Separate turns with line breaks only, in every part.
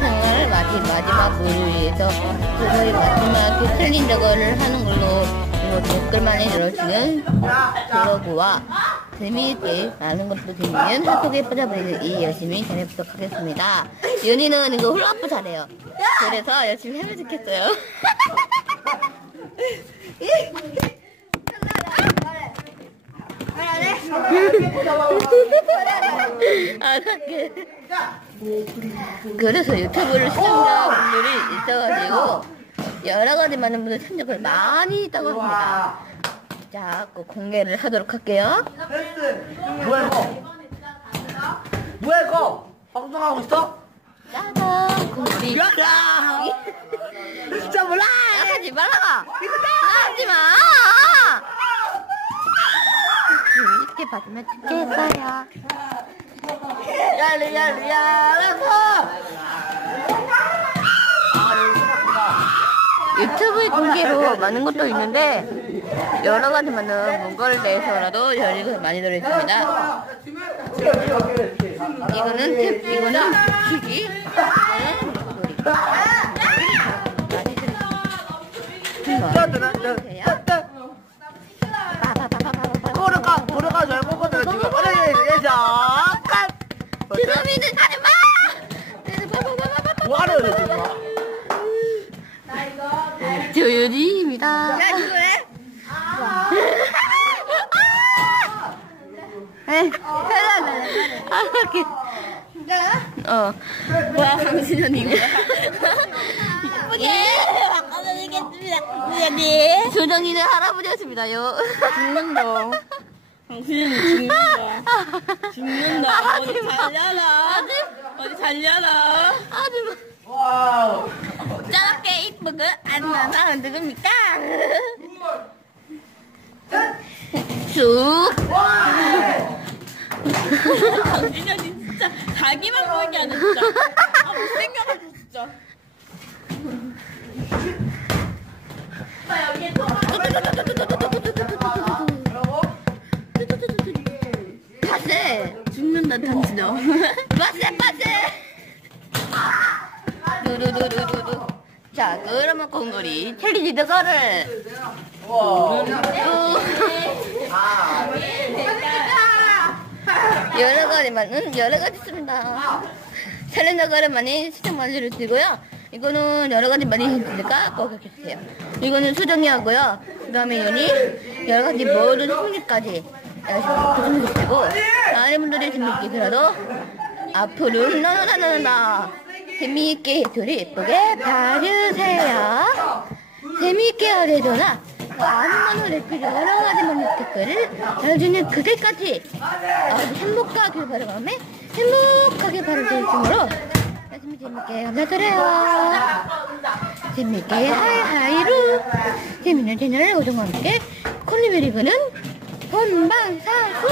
영상을 마지, 마지막 무료에서 저희 마지막 그 틀린 저거를 하는 걸로 그리고 댓글 많이 들어주는 블로그와 재미있게 많은 것도 재미있는 핫도그에 빠져버리는 이 열심히 잘해보도록 하겠습니다. 연희는 이거 훌라프 잘해요. 그래서 열심히 해면 좋겠어요. 안 할게. 그래서 유튜브를 시청자 분들이 있어가지고 여러 가지 많은 분들 참여를 많이 있다고 합니다. 자, 그 공개를 하도록 할게요.
뭐야 이거? 뭐야 이거? 방송하고 있어?
짜잔, 공개.
야! 진짜 몰라!
하지 말아라. 하지 마. 이렇게 받으면 좋겠어요.
야리 야리 야라서!
유튜브 공개로 많은 것도 있는데 여러 가지 많은 문구를 내서라도 열리가 많이 들어있습니다. 이거는 탭, 이거는 기기, 이거는 목소리. 지금이는 하지 마! 빠바바바바바.
뭐하래 지금
조연이입니다.
야 이거 해?
에이, 해라네. 아, 이렇게. 어.
와, 당신은 이거야.
예.
바꿔드리겠습니다. 네.
조정이는 할아버지였습니다,요.
죽는다. 당신은 죽는다. 죽는다. 어디 잘려라. 어디 잘려라.
하지 마.
와우
짜게 이쁘고 안 나는 누굽니까?
쑥.
당신이 진짜 자기만 보이게 하는 진짜. 아, 못생겨가지고 진짜.
파세.
죽는다, 당신아.
파세, 파세. 두두두두두두. 자, 그러면 공돌이 챌린지 저거를 여러 가지 많은 여러 가지 있습니다. 챌린지 저거를 많이 시청 많이 해주시고요. 이거는 여러 가지 많이 있으니까 꼭 해주세요. 이거는 수정이 하고요. 그 다음에 윤이 여러 가지 모든 승리까지 구성해주시고 많은 분들이 재밌게 들어도 앞으로 나나나나나 재미있게 둘이 예쁘게 봐주세요. 재미있게 하려거나 많은 댓글 여러 가지 많은 댓글을 달아주는 그들까지 아주 행복하길 바라며 행복하게 바라주심으로 열심히 재밌게 감사드려요. 재밌게 하이하이로 재밌는 채널을 고정과 함께 콜리베리그는 본방사수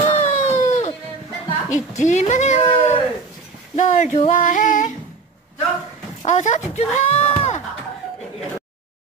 잊지 마세요. 널 좋아해. 어서 집중해.